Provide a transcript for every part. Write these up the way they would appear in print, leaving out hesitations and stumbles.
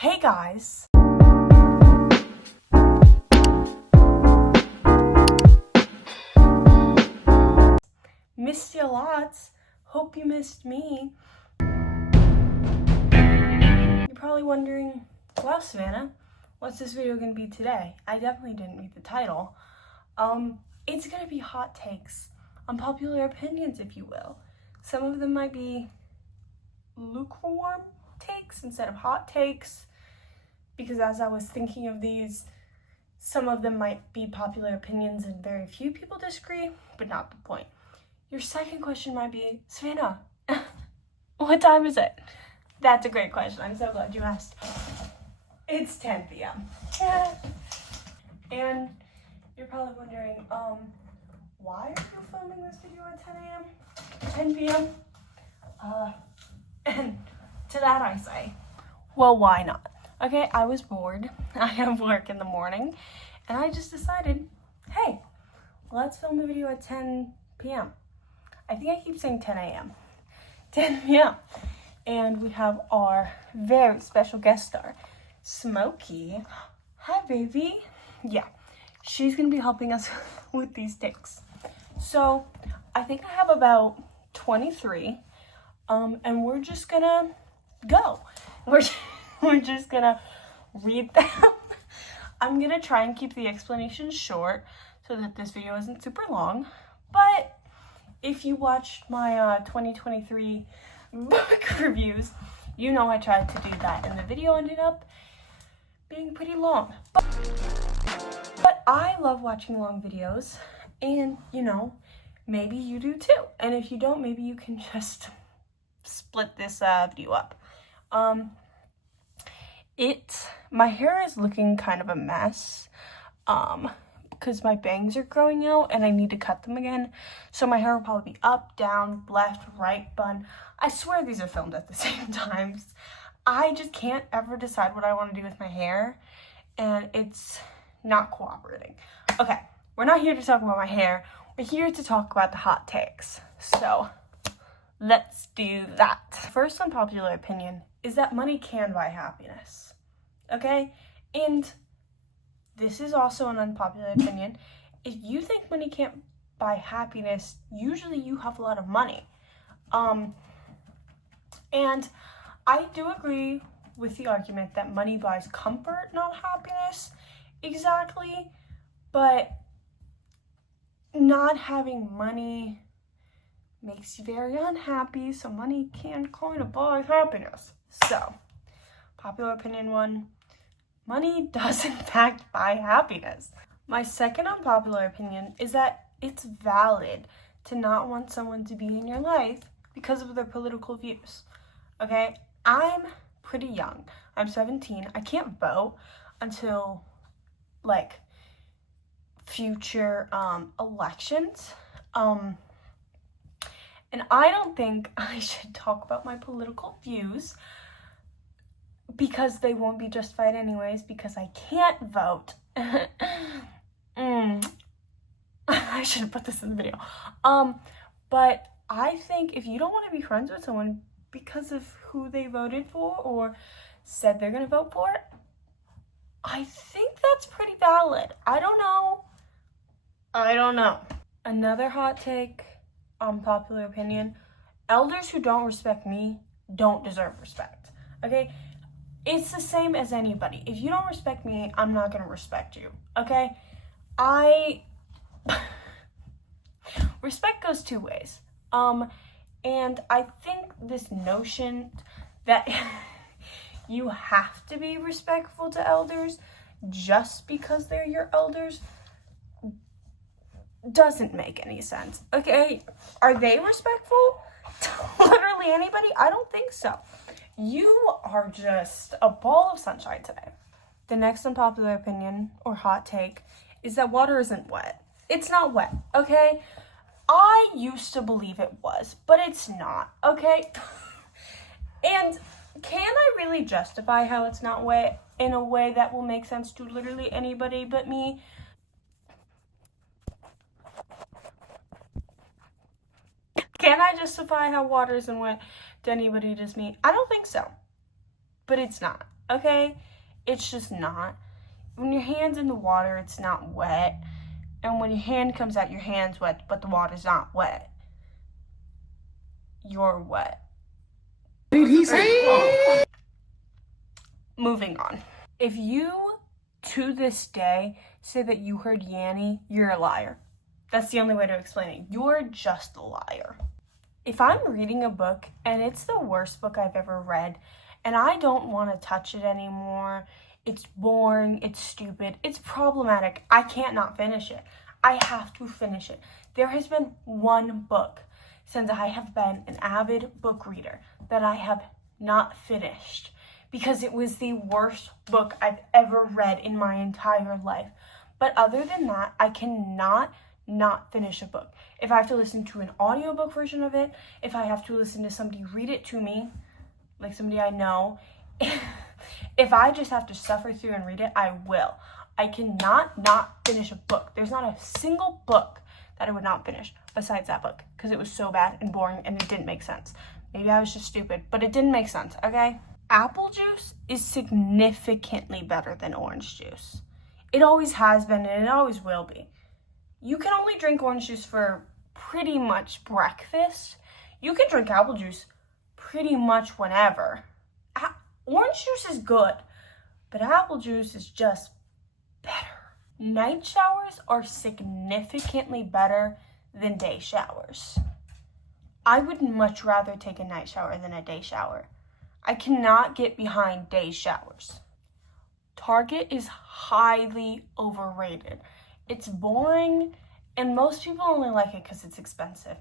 Hey guys! Missed you lots. Hope you missed me. You're probably wondering, well, Savannah, what's this video gonna be today? I definitely didn't read the title. It's gonna be hot takes, unpopular opinions, if you will. Some of them might be lukewarm takes instead of hot takes, because as I was thinking of these, some of them might be popular opinions and very few people disagree, but not the point. Your second question might be, Savannah, what time is it? That's a great question. I'm so glad you asked. It's 10 p.m. And you're probably wondering, why are you filming this video at 10 a.m., 10 p.m.? And to that I say, well, why not? Okay, I was bored. I have work in the morning, and I just decided, hey, let's film the video at 10 p.m. I think I keep saying 10 a.m. 10 p.m. And we have our very special guest star, Smokey. Hi, baby. Yeah, she's gonna be helping us with these takes. So I think I have about 23, and we're just gonna go. We're just gonna read them. I'm gonna try and keep the explanations short so that this video isn't super long, but if you watched my 2023 book reviews, you know I tried to do that, and the video ended up being pretty long. But I love watching long videos, and you know, maybe you do too. And if you don't, maybe you can just split this video up. My hair is looking kind of a mess, because my bangs are growing out and I need to cut them again. So my hair will probably be up, down, left, right, bun. I swear these are filmed at the same times. I just can't ever decide what I want to do with my hair, and it's not cooperating. Okay, we're not here to talk about my hair. We're here to talk about the hot takes. So let's do that. First unpopular opinion is that money can buy happiness. Okay? And this is also an unpopular opinion. If you think money can't buy happiness, usually you have a lot of money. And I do agree with the argument that money buys comfort, not happiness, exactly. But not having money makes you very unhappy, so money can kind of buy happiness. So, popular opinion one, money does in fact buy happiness. My second unpopular opinion is that it's valid to not want someone to be in your life because of their political views. Okay, I'm pretty young. I'm 17. I can't vote until like future elections. And I don't think I should talk about my political views because they won't be justified anyways, because I can't vote. I should have put this in the video. But I think if you don't want to be friends with someone because of who they voted for or said they're going to vote for, I think that's pretty valid. I don't know. Another hot take, unpopular opinion, elders who don't respect me don't deserve respect. Okay? It's the same as anybody. If you don't respect me, I'm not going to respect you. Okay? Respect goes two ways. And I think this notion that you have to be respectful to elders just because they're your elders doesn't make any sense. Okay? Are they respectful to literally anybody? I don't think so. You are just a ball of sunshine today. The next unpopular opinion or hot take is that water isn't wet. It's not wet, okay? I used to believe it was, but it's not, okay? And can I really justify how it's not wet in a way that will make sense to literally anybody but me? Can I justify how water isn't wet to anybody just me? I don't think so. But it's not, okay? It's just not. When your hand's in the water, it's not wet. And when your hand comes out, your hand's wet, but the water's not wet. You're wet. Did he say? Moving on. If you, to this day, say that you heard Yanny, you're a liar. That's the only way to explain it. You're just a liar. If I'm reading a book and it's the worst book I've ever read and I don't want to touch it anymore, it's boring, it's stupid, it's problematic, I can't not finish it. I have to finish it. There has been one book since I have been an avid book reader that I have not finished because it was the worst book I've ever read in my entire life. But other than that, I cannot not finish a book. If I have to listen to an audiobook version of it, if I have to listen to somebody read it to me, like somebody I know, if I just have to suffer through and read it, I will. I cannot not finish a book. There's not a single book that I would not finish besides that book because it was so bad and boring and it didn't make sense. Maybe I was just stupid, but it didn't make sense, okay? Apple juice is significantly better than orange juice. It always has been and it always will be. You can only drink orange juice for pretty much breakfast. You can drink apple juice pretty much whenever. Orange juice is good, but apple juice is just better. Night showers are significantly better than day showers. I would much rather take a night shower than a day shower. I cannot get behind day showers. Target is highly overrated. It's boring, and most people only like it because it's expensive.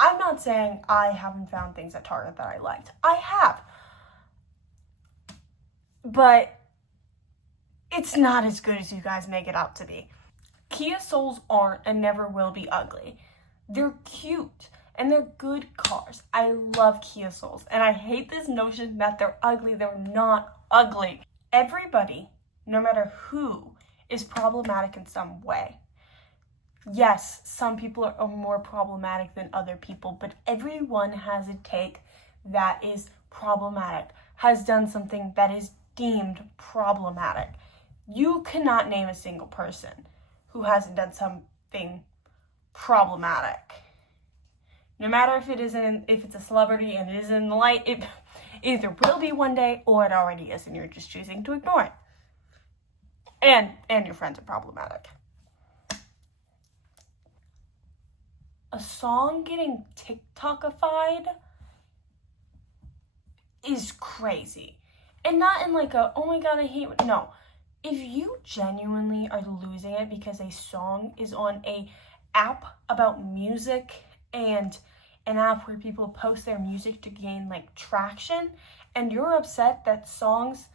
I'm not saying I haven't found things at Target that I liked. I have. But it's not as good as you guys make it out to be. Kia Souls aren't and never will be ugly. They're cute, and they're good cars. I love Kia Souls, and I hate this notion that they're ugly. They're not ugly. Everybody, no matter who, is problematic in some way. Yes, some people are more problematic than other people, but everyone has a take that is problematic, has done something that is deemed problematic. You cannot name a single person who hasn't done something problematic. No matter if it's a celebrity and it is in the light, it either will be one day or it already is and you're just choosing to ignore it. And your friends are problematic. A song getting TikTokified is crazy. And not in like a, oh my god, I hate it. No. If you genuinely are losing it because a song is on a app about music and an app where people post their music to gain like traction, and you're upset that songs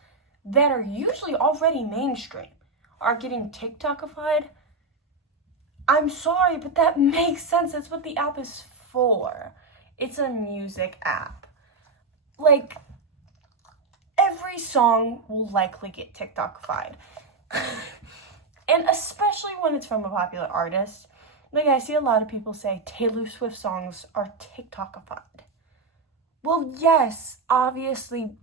that are usually already mainstream are getting TikTokified, I'm sorry, but that makes sense. That's what the app is for. It's a music app. Like, every song will likely get TikTokified. And especially when it's from a popular artist. Like, I see a lot of people say Taylor Swift songs are TikTokified. Well, yes, obviously,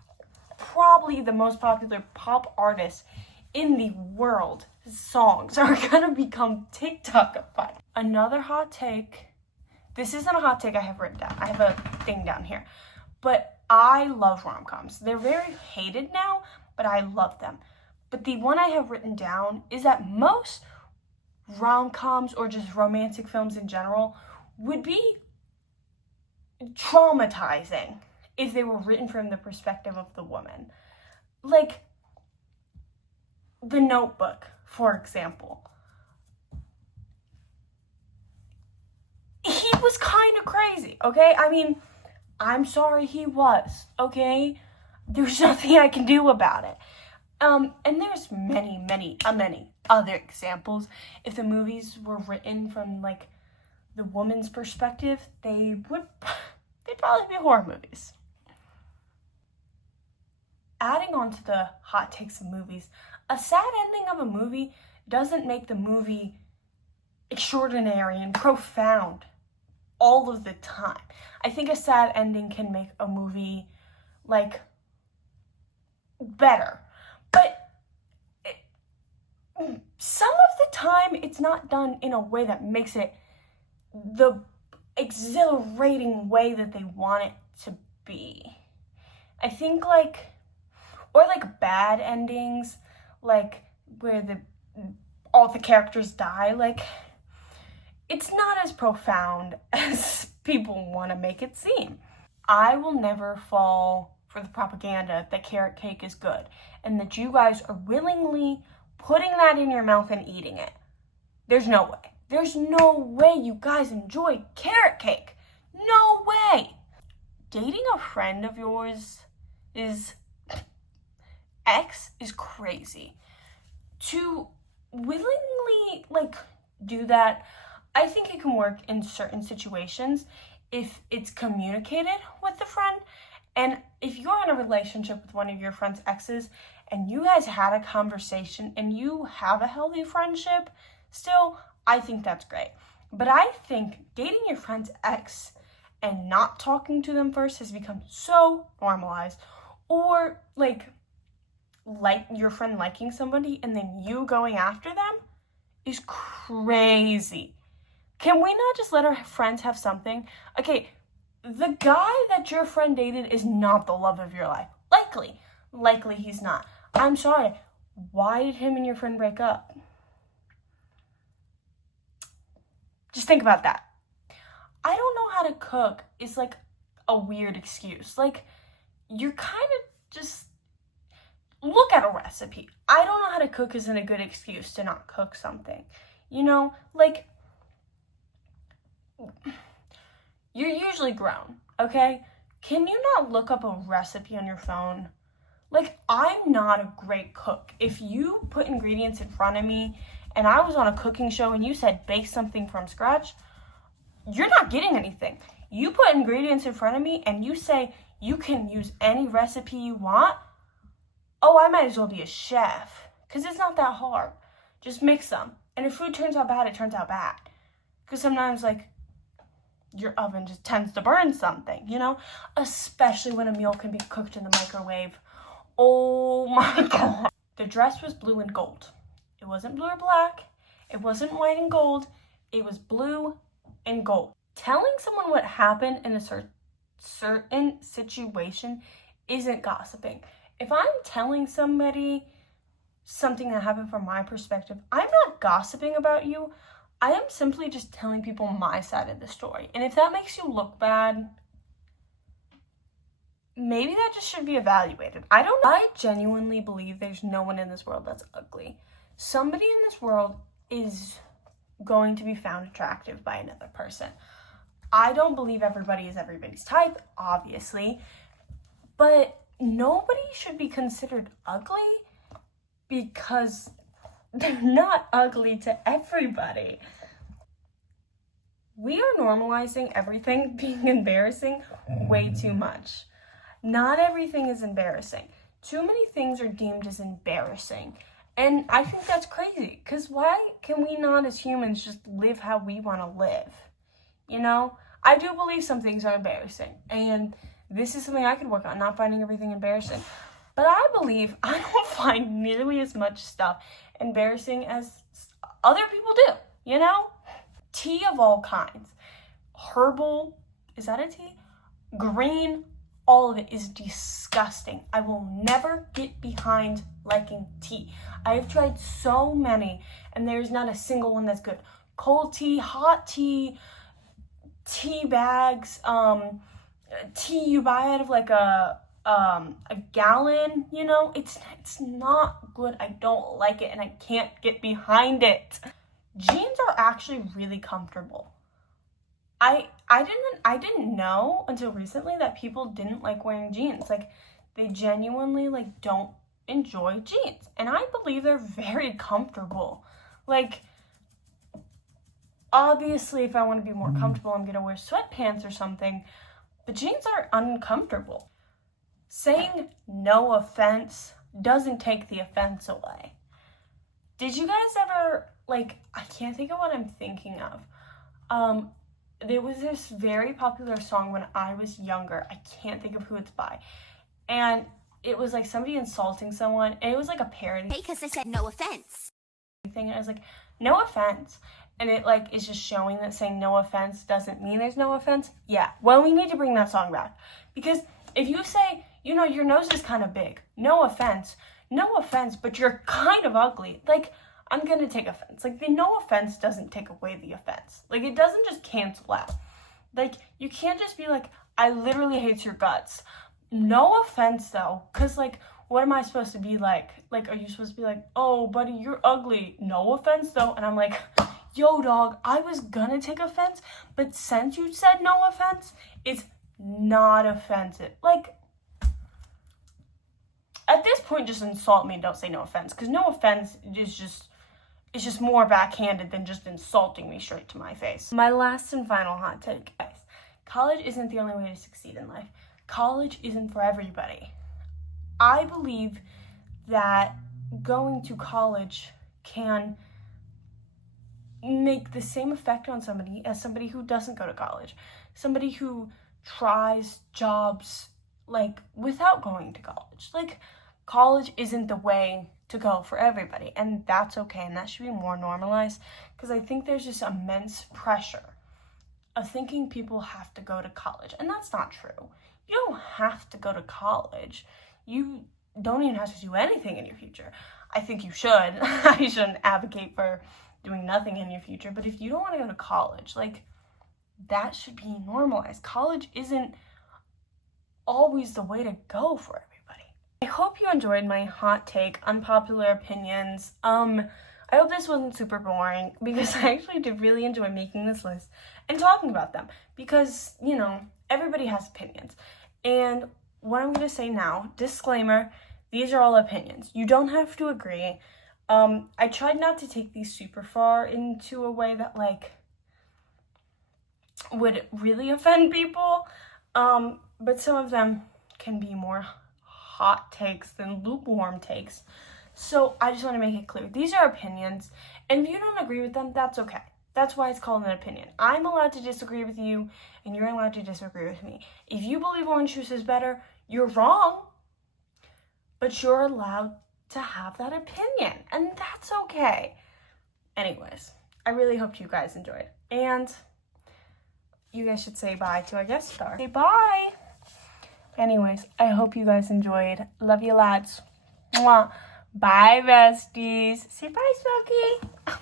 probably the most popular pop artist in the world, songs are gonna become TikTokified. Another hot take. This isn't a hot take I have written down. I have a thing down here. But I love rom-coms. They're very hated now, but I love them. But the one I have written down is that most rom-coms or just romantic films in general would be traumatizing if they were written from the perspective of the woman. Like, The Notebook, for example. He was kind of crazy, okay? I mean, I'm sorry he was, okay? There's nothing I can do about it. And there's many other examples. If the movies were written from, like, the woman's perspective, they'd probably be horror movies. Adding on to the hot takes of movies, a sad ending of a movie doesn't make the movie extraordinary and profound all of the time. I think a sad ending can make a movie, like, better. some of the time it's not done in a way that makes it the exhilarating way that they want it to be. I think or bad endings, where all the characters die, it's not as profound as people want to make it seem. I will never fall for the propaganda that carrot cake is good and that you guys are willingly putting that in your mouth and eating it. There's no way. There's no way you guys enjoy carrot cake. No way. Dating a friend of yours ex is crazy. To willingly do that, I think it can work in certain situations if it's communicated with the friend. And if you're in a relationship with one of your friend's exes and you guys had a conversation and you have a healthy friendship still, I think that's great. But I think dating your friend's ex and not talking to them first has become so normalized. Or your friend liking somebody and then you going after them is crazy. Can we not just let our friends have something? Okay, the guy that your friend dated is not the love of your life. Likely he's not. I'm sorry. Why did him and your friend break up? Just think about that. I don't know how to cook is a weird excuse. You're kind of just look at a recipe. I don't know how to cook isn't a good excuse to not cook something. You're usually grown, okay? Can you not look up a recipe on your phone? I'm not a great cook. If you put ingredients in front of me and I was on a cooking show and you said bake something from scratch, you're not getting anything. You put ingredients in front of me and you say you can use any recipe you want, oh, I might as well be a chef. Because it's not that hard. Just mix them. And if food turns out bad, it turns out bad. Because sometimes, your oven just tends to burn something, Especially when a meal can be cooked in the microwave. Oh my God. The dress was blue and gold. It wasn't blue or black. It wasn't white and gold. It was blue and gold. Telling someone what happened in a certain situation isn't gossiping. If I'm telling somebody something that happened from my perspective, I'm not gossiping about you. I am simply just telling people my side of the story. And if that makes you look bad, maybe that just should be evaluated. I genuinely believe there's no one in this world that's ugly. Somebody in this world is going to be found attractive by another person. I don't believe everybody is everybody's type, obviously, but nobody should be considered ugly because they're not ugly to everybody. We are normalizing everything being embarrassing way too much. Not everything is embarrassing. Too many things are deemed as embarrassing. And I think that's crazy, because why can we not as humans just live how we want to live? I do believe some things are embarrassing, and this is something I could work on, not finding everything embarrassing. But I believe I don't find nearly as much stuff embarrassing as other people do, Tea of all kinds. Herbal, is that a tea? Green, all of it is disgusting. I will never get behind liking tea. I have tried so many, and there's not a single one that's good. Cold tea, hot tea, tea bags, tea you buy out of a gallon, it's not good. I don't like it and I can't get behind it. Jeans are actually really comfortable. I didn't know until recently that people didn't like wearing jeans. They genuinely don't enjoy jeans, and I believe they're very comfortable. Obviously, if I want to be more comfortable, I'm gonna wear sweatpants or something, but jeans are uncomfortable. Saying no offense doesn't take the offense away. Did you guys ever, I can't think of what I'm thinking of. There was this very popular song when I was younger. I can't think of who it's by. And it was somebody insulting someone, and it was a parody Because I said no offense. thing, and it was like, no offense. And it like is just showing that saying no offense doesn't mean there's no offense. Yeah, well, we need to bring that song back. Because if you say, you know, your nose is kind of big, no offense, but you're kind of ugly, like, I'm going to take offense. Like, the no offense doesn't take away the offense. Like, it doesn't just cancel out. Like, you can't just be like, I literally hate your guts. No offense, though, because, like, what am I supposed to be like? Like, are you supposed to be like, oh, buddy, you're ugly. No offense, though. And I'm like, yo, dog, I was gonna take offense, but since you said no offense, it's not offensive. Like, at this point, just insult me and don't say no offense, because no offense is just more backhanded than just insulting me straight to my face. My last and final hot take, guys. College isn't the only way to succeed in life. College isn't for everybody. I believe that going to college can make the same effect on somebody as somebody who doesn't go to college. Somebody who tries jobs, like, without going to college. Like, college isn't the way to go for everybody, and that's okay, and that should be more normalized, because I think there's just immense pressure of thinking people have to go to college, and that's not true. You don't have to go to college. You don't even have to do anything in your future. I think you should. I shouldn't advocate for doing nothing in your future, but if you don't want to go to college, like, that should be normalized. College isn't always the way to go for everybody. I hope you enjoyed my hot take, unpopular opinions. I hope this wasn't super boring, because I actually did really enjoy making this list and talking about them, because, you know, everybody has opinions. And what I'm going to say now, disclaimer, these are all opinions. You don't have to agree. I tried not to take these super far into a way that, like, would really offend people, but some of them can be more hot takes than lukewarm takes. So I just want to make it clear. These are opinions, and if you don't agree with them, that's okay. That's why it's called an opinion. I'm allowed to disagree with you, and you're allowed to disagree with me. If you believe orange juice is better, you're wrong, but you're allowed to have that opinion, and that's okay. Anyways, I really hope you guys enjoyed, and you guys should say bye to our guest star. Say bye! Anyways, I hope you guys enjoyed. Love you, lads. Mwah. Bye, besties. Say bye, Smokey.